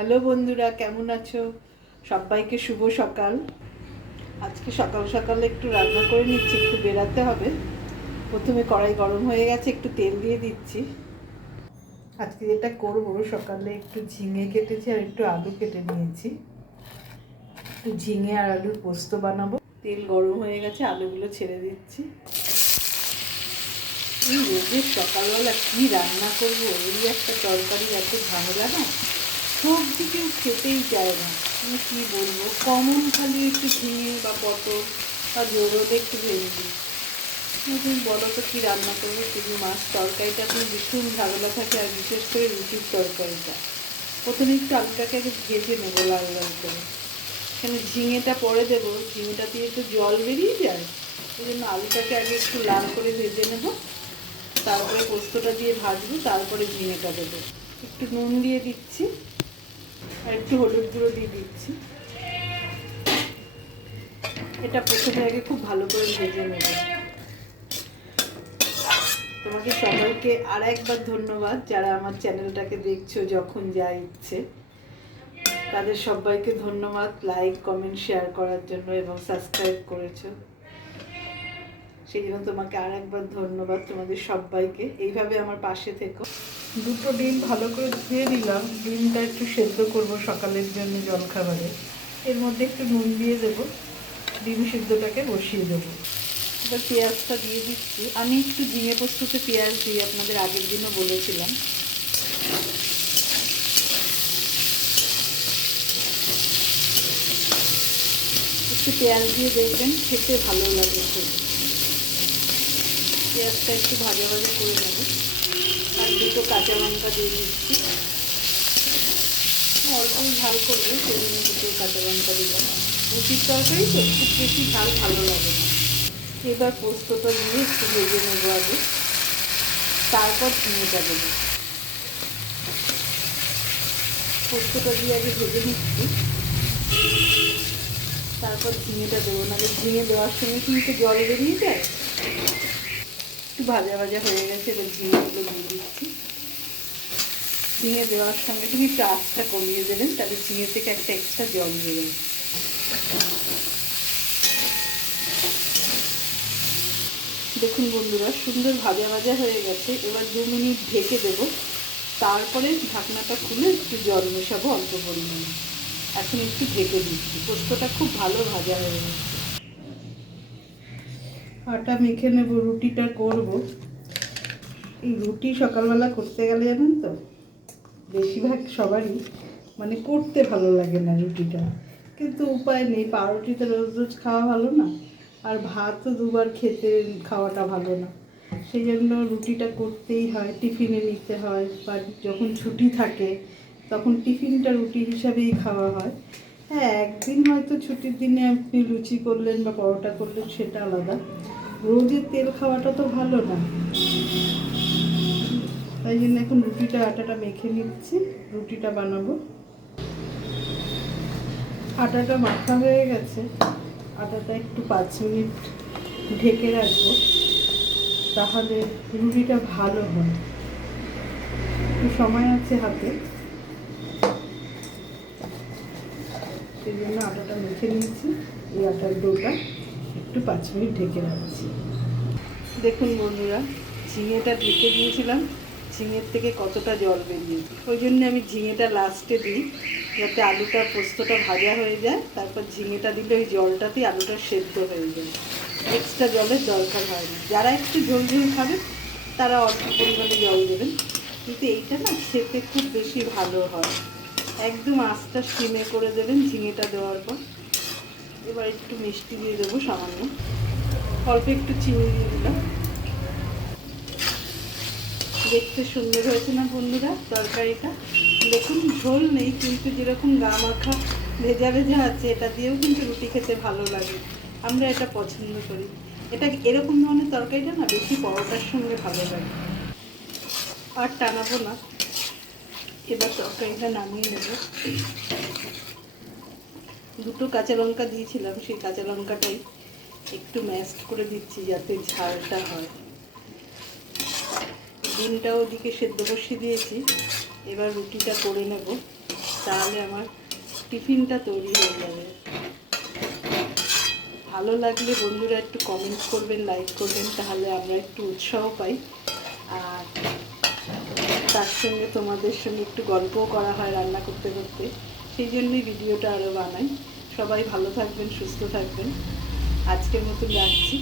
Hello বন্ধুরা, কেমন আছো? সবাইকে শুভ সকাল। আজকে সকাল সকালে একটু রান্না করে নিচ্ছি, একটু বেরাতে হবে। প্রথমে কড়াই গরম হয়ে গেছে, একটু তেল দিয়ে দিচ্ছি। আজকে যেটা করবো, সকালে একটু ঝিঙে কেটেছি আর একটু আলু কেটে নিয়েছি। একটু ঝিঙে আর আলুর পোস্ত বানাবো। তেল গরম হয়ে গেছে, আলুগুলো ছেড়ে দিচ্ছি। এই রোজের সকালবেলা কী রান্না করবো, এই একটা তরকারি, এত ঝামেলা না। সবজি কেউ খেতেই চায় না, মানে কী বলবো, কমন খালি একটু ঝিঙে বা পটল বা জোরোলে একটু ভেন্ডি। তুমি বলো তো কী রান্না করবো? শুধু মাছ তরকারিটা তুমি ভীষণ ঝামেলা থাকে, আর বিশেষ করে রুটির তরকারিটা। প্রথমে একটু আলুটাকে আগে ভেজে নেবো লাল লাল করে, কেন ঝিঙেটা পরে দেবো, ঝিঙেটা দিয়ে একটু জল বেরিয়ে যায়। ওই জন্য আলুটাকে আগে একটু লাল করে ভেজে নেবো, তারপরে পোস্তটা দিয়ে ভাজবো, তারপরে ঝিঙেটা দেবো। একটু নুন দিয়ে দিচ্ছি আর একটু হলুদ গুঁড়ো দিয়ে দিচ্ছি। এটা প্রথমে আগে খুব ভালো করে ভেজে নেব। তোমাকে সবাইকে আর একবার ধন্যবাদ, যারা আমার চ্যানেলটাকে দেখছো যখন যা ইচ্ছে, তাদের সবাইকে ধন্যবাদ লাইক কমেন্ট শেয়ার করার জন্য এবং সাবস্ক্রাইব করেছো, সেই জন্য তোমাকে আর একবার ধন্যবাদ। তোমাদের সবাইকে এইভাবে আমার পাশে থেকো। দুটো ডিম ভালো করে ধুয়ে নিলাম, ডিমটা একটু সেদ্ধ করব সকালের জন্য জলখাবারে। এর মধ্যে একটু নুন দিয়ে দেবো, ডিম সেদ্ধটাকে বসিয়ে দেবো। এবার পেঁয়াজটা দিয়ে দিচ্ছি। আমি একটু ঝিঙে পোস্ততে পেঁয়াজ দিই, আপনাদের আগের দিনও বলেছিলাম। একটু পেঁয়াজ দিয়ে দেখবেন, খেতে ভালো লাগে খুব। পেঁয়াজটা একটু ভাজা ভাজা করে নেব, আর দুটো কাঁচা লঙ্কা দিয়ে দিচ্ছি। অল্পই ঝাল করবো, সেই জন্য দুটো কাঁচা লঙ্কা দিলাম। রুটির তরকারি তো খুব বেশি ঝাল ভালো লাগে না। এবার পোস্তটা দিয়ে একটু ভেজে নেবো আগে, তারপর ঝিঙেটা দেবো। পোস্তটা দিয়ে আগে ভেজে নিচ্ছি, তারপর ঝিঙেটা দেবো। নাহলে ঝিঙে দেওয়ার সঙ্গে কিন্তু জল বেরিয়ে যায়। একটু ভাজা ভাজা হয়ে গেছে, এবার ঝিঙেগুলো দিয়ে দিচ্ছি। ঝিঙে দেওয়ার সঙ্গে তুমি একটু আঁচটা কমিয়ে দেবেন, তাহলে ঝিঙে থেকে একটা এক্সট্রা জল বেরোয়। দেখুন বন্ধুরা, সুন্দর ভাজা ভাজা হয়ে গেছে। এবার 2 মিনিট ঢেকে দেবো, তারপরে ঢাকনাটা খুলে একটু জল মেশাবো অল্প পরিমাণে। এখন একটু ঢেকে দিচ্ছি, পোস্তটা খুব ভালো ভাজা হয়ে গেছে। আটা মেখে নেব, রুটিটা করব। এই রুটি সকালবেলা করতে গেলে জানেন তো, বেশিরভাগ সবারই মানে করতে ভালো লাগে না রুটিটা, কিন্তু উপায় নেই। পাউরুটিতে রোজ রোজ খাওয়া ভালো না, আর ভাতও দুবার খেতে খাওয়াটা ভালো না। সেই জন্য রুটিটা করতেই হয়, টিফিনে নিতে হয়, বা যখন ছুটি থাকে তখন টিফিনটা রুটি হিসাবেই খাওয়া হয়। হ্যাঁ, একদিন হয়তো ছুটির দিনে আপনি লুচি করলেন বা পরোটা করলেন, সেটা আলাদা। রোজের তেল খাওয়াটা তো ভালো না। তাই জন্য এখন আটাটা মেখে নিচ্ছি, রুটিটা বানাবো। আটাটা মাখা হয়ে গেছে, আটাটা একটু 5 মিনিট ঢেকে রাখবো, তাহলে রুটিটা ভালো হয়। একটু সময় আছে হাতে, সেই জন্য আটাটা মেখে নিয়েছি। এই আটার ডোটা একটু 5 মিনিট ঢেকে রাখছি। দেখুন বন্ধুরা, ঝিঙেটা ঢেকে দিয়েছিলাম, ঝিঙের থেকে কতটা জল বেরিয়েছে। ওই জন্য আমি ঝিঙেটা লাস্টে দিই, যাতে আলুটা পোস্তটা ভাজা হয়ে যায়। তারপর ঝিঙেটা দিলে ওই জলটাতেই আলুটা সেদ্ধ হয়ে যায়, এক্সট্রা জলের দরকার হয় না। যারা একটু ঝোল ঝোল খাবেন তারা অল্প পরিমাণে জল দেবেন, কিন্তু এইটা না খেতে খুব বেশি ভালো হয়। একদম আঁচটা সিমে করে দেবেন ঝিঙেটা দেওয়ার পর। এবার একটু মিষ্টি দিয়ে দেবো সামান্য, অল্প একটু চিনি দিয়ে দিলাম। দেখতে সুন্দর হয়েছে না বন্ধুরা তরকারিটা? দেখুন, ঝোল নেই, কিন্তু যেরকম গা মাখা ভেজা ভেজা আছে, এটা দিয়েও কিন্তু রুটি খেতে ভালো লাগে। আমরা এটা পছন্দ করি। এটা এরকম ধরনের তরকারিটা না বেশি পরোটার সঙ্গে ভালো লাগে। আর টানাবো না, এবার তরকারিটা নামিয়ে নেব। দুটো কাঁচা লঙ্কা দিয়েছিলাম, সেই কাঁচা লঙ্কাটাই একটু ম্যাশড করে দিচ্ছি যাতে ঝালটা হয়। ডিমটাও ওদিকে সেদ্ধ বসিয়ে দিয়েছি, এবার রুটিটা করে নেব, তাহলে আমার টিফিনটা তৈরি হয়ে যাবে। ভালো লাগলে বন্ধুরা একটু কমেন্ট করবেন, লাইক করবেন, তাহলে আমরা একটু উৎসাহ পাই। আর তার সঙ্গে তোমাদের সঙ্গে একটু গল্পও করা হয় রান্না করতে করতে, সেই জন্যই ভিডিওটা আরও বানাই। সবাই ভালো থাকবেন, সুস্থ থাকবেন। আজকের মতো রাখছি।